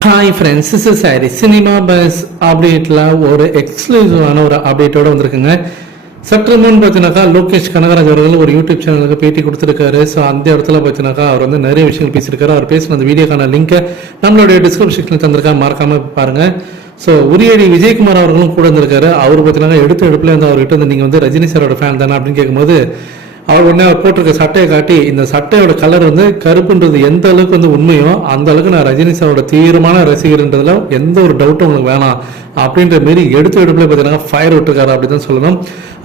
Hi friends is சாரி cinema buzz அப்டேட்டில் ஒரு எக்ஸ்க்ளூசிவான ஒரு அப்டேட்டோட வந்திருக்குங்க. சற்று முன் பார்த்தீங்கன்னாக்கா லோகேஷ் கனகராஜ் அவர்கள் ஒரு யூடியூப் சேனலுக்கு பேட்டி கொடுத்துருக்காரு. ஸோ அந்த இடத்துல பார்த்தீங்கன்னாக்கா அவர் வந்து நிறைய விஷயங்கள் பேசியிருக்காரு. அவர் பேசின அந்த வீடியோக்கான லிங்கை நம்மளுடைய டிஸ்கிரிப்ஷனில் தந்திருக்கா மறக்காமல் பாருங்க. ஸோ உரியடி விஜயகுமார் அவர்களும் கூட இருந்திருக்காரு. அவர் பார்த்தீங்கன்னா எடுத்த எடுப்பில் வந்து அவர்கிட்ட வந்து நீங்கள் வந்து ரஜினி சாரோட ஃபேன் தானே? அப்படின்னு கேட்கும்போது அவர் உடனே போட்டிருக்க சட்டையை காட்டி இந்த சட்டையோட கலர் வந்து கருப்புன்றது எந்த அளவுக்கு வந்து உண்மையோ அந்த அளவுக்கு நான் ரஜினி சாரோட தீவிரமான ரசிகர்ன்றதுல எந்த ஒரு டவுட்டும் உங்களுக்கு வேணாம். அப்படின்ற மாரி எடுத்து எடுப்புல பார்த்தீங்கன்னா ஃபயர் விட்டுருக்காரு அப்படின்னு தான் சொல்லணும்.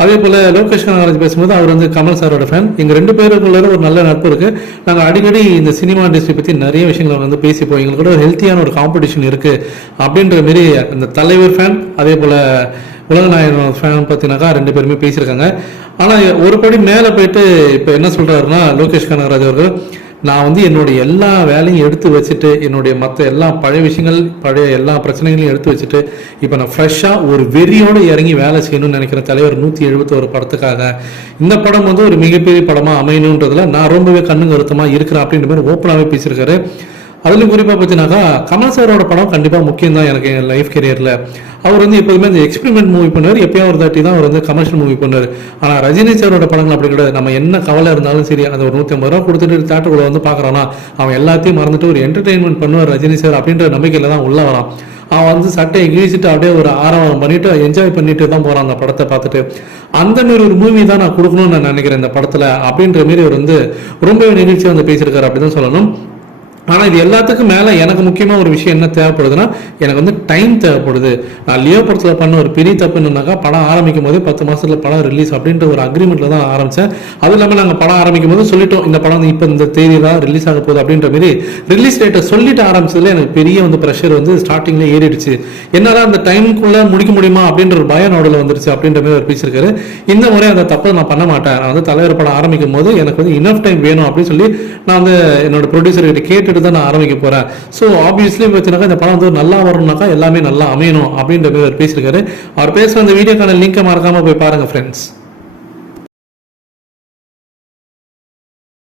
அதே போல லோகேஷ் கனகராஜ் பேசும்போது அவர் வந்து கமல் சாரோட ஃபேன் எங்கள் ரெண்டு பேருக்குள்ள ஒரு நல்ல நட்பு இருக்கு. நாங்கள் அடிக்கடி இந்த சினிமா இண்டஸ்ட்ரி பற்றி நிறைய விஷயங்களை வந்து பேசிப்போம் எங்களுக்கு கூட ஒரு ஹெல்த்தியான ஒரு காம்படிஷன் இருக்கு. அப்படின்ற மாரி அந்த தலைவர் ஃபேன் அதே போல உலகநாயகன் ஃபேன் பார்த்தீங்கன்னாக்கா ரெண்டு பேருமே பேசியிருக்காங்க. ஆனால் ஒரு படி மேலே போயிட்டு இப்போ என்ன சொல்கிறாருன்னா லோகேஷ் கனகராஜ் அவர்கள் நான் வந்து என்னுடைய எல்லா வேலையும் எடுத்து வச்சுட்டு என்னுடைய மற்ற எல்லா பழைய விஷயங்கள் பழைய எல்லா பிரச்சனைகளையும் எடுத்து வச்சுட்டு இப்போ நான் ஃப்ரெஷ்ஷாக ஒரு வெறியோடு இறங்கி வேலை செய்யணும்னு நினைக்கிற தலைவர் நூற்றி எழுபத்தோரு படத்துக்காக. இந்த படம் வந்து ஒரு மிகப்பெரிய படமாக அமையணுன்றதுல நான் ரொம்பவே கண்ணு கருத்தமாக இருக்கிறேன் அப்படின்ற மாதிரி ஓப்பனாகவே பேசியிருக்காரு. அதுலேயும் குறிப்பாக பார்த்தீங்கன்னாக்கா கமல் சாரோட படம் கண்டிப்பாக முக்கியம் தான் எனக்கு என் லைஃப் கெரியரில் அவர் வந்து எப்போதுமே இந்த எக்ஸ்பெரிமெண்ட் மூவி பண்ணுவார். எப்பயும் ஒரு தாட்டி தான் அவர் வந்து கமர்ஷியல் மூவி பண்ணுவார். ஆனால் ரஜினி சாரோட படங்கள் அப்படி கிடையாது. நம்ம என்ன கவலை இருந்தாலும் சரி அந்த ஒரு நூற்றி ஐம்பது ரூபா கொடுத்துட்டு தேட்டருக்குள்ள வந்து பார்க்குறோன்னா அவன் எல்லாத்தையும் மறந்துட்டு ஒரு என்டர்டெயின்மெண்ட் பண்ணுவார் ரஜினி சார் அப்படின்ற நம்பிக்கையில் தான் உள்ளே வரான். அவன் வந்து சட்டையை கிழிச்சிட்டு அப்படியே ஒரு ஆரவாரம் பண்ணிட்டு என்ஜாய் பண்ணிட்டு தான் போறான் அந்த படத்தை பார்த்துட்டு. அந்த மாதிரி ஒரு மூவி தான் நான் கொடுக்கணும்னு நான் நினைக்கிறேன் இந்த படத்துல. அப்படின்ற மாதிரி அவர் வந்து ரொம்பவே நிகழ்ச்சியாக வந்து பேசியிருக்காரு அப்படின்னு சொல்லணும். ஆனால் இது எல்லாத்துக்கும் மேலே எனக்கு முக்கியமாக ஒரு விஷயம் என்ன தேவைப்படுதுன்னா எனக்கு வந்து டைம் தேவைப்படுது. நான் லியோ படத்தில் பண்ண ஒரு பெரிய தப்பு என்னன்னாக்கா படம் ஆரம்பிக்கும் போதே பத்து மாதத்தில் படம் ரிலீஸ் அப்படின்ற ஒரு அக்ரிமெண்ட்டில் தான் ஆரம்பித்தேன் அதுவும் இல்லாமல் நாங்கள் படம் ஆரம்பிக்கும் போது சொல்லிட்டோம் இந்த படம் இப்போ இந்த தேதி தான் ரிலீஸ் ஆக போகுது அப்படின்ற மாதிரி ரிலீஸ் டேட்டை சொல்லிட்டு ஆரம்பிச்சதுல எனக்கு பெரிய வந்து ப்ரெஷர் வந்து ஸ்டார்டிங்கில் ஏறிடுச்சு. என்னால் அந்த டைமுக்குள்ளே முடிக்க முடியுமா அப்படின்ற ஒரு பய நோடில் வந்துருச்சு அப்படின்ற மாதிரி ஒரு பேசியிருக்காரு இந்த முறை அந்த தப்பை நான் பண்ண மாட்டேன். நான் வந்து தலைவர் படம் ஆரம்பிக்கும் போது எனக்கு வந்து இனஃப் டைம் வேணும் அப்படின்னு சொல்லி நான் வந்து என்னோட ப்ரொடியூசர்கிட்ட கேட்டு கேட்டுட்டு தான் நான் ஆரம்பிக்க போறேன். ஸோ ஆப்வியஸ்லி பார்த்தீங்கன்னா இந்த படம் வந்து நல்லா வரணும்னாக்கா எல்லாமே நல்லா அமையணும் அப்படின்ற பேர் பேசியிருக்காரு. அவர் பேசுகிற அந்த வீடியோக்கான லிங்கை மறக்காம போய் பாருங்க ஃப்ரெண்ட்ஸ்